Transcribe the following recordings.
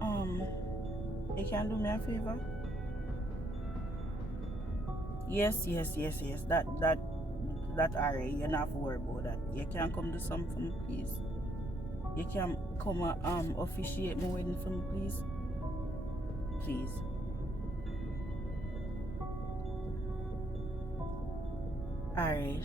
Um, you can do me a favor? Yes. That alright. You don't have to worry about that. You can come do something for me, please. You can come officiate my wedding for me, please. Please. Alright.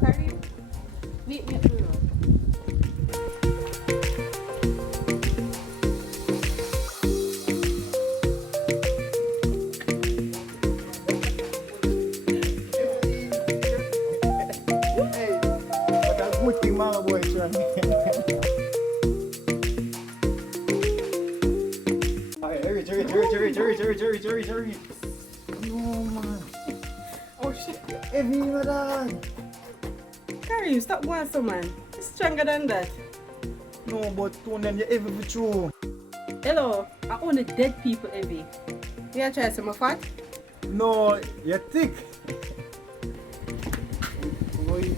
Karim, meet me at the road. Hey, what a good thing, my boy, Sean. Hurry. No, man. Oh shit. Heavy, my dad. Karim, stop going so man. It's stronger than that. No, but Tone them, you heavy for true. Hello, I only dead people heavy. You try some of fat? No, you're thick. Boy.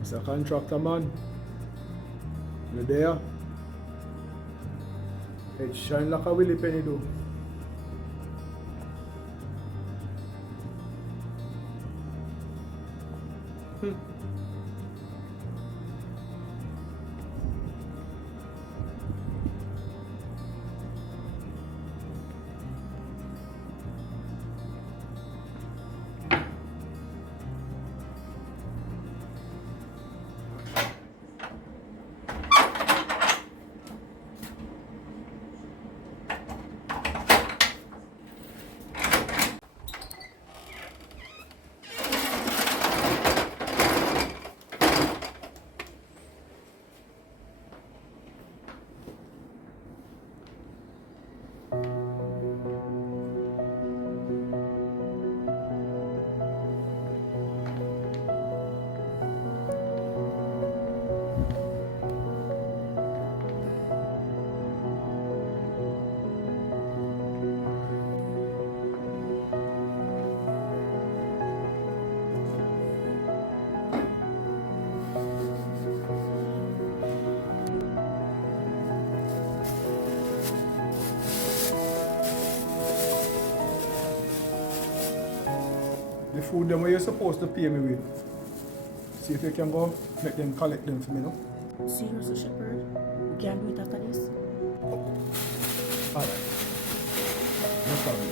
It's a contractor, man. You there? It shine like a willy penny though. The food them where you're supposed to pay me with. See if you can go make them collect them for me, no? Seriously, Shepherd? We can do it after this? Alright. No problem.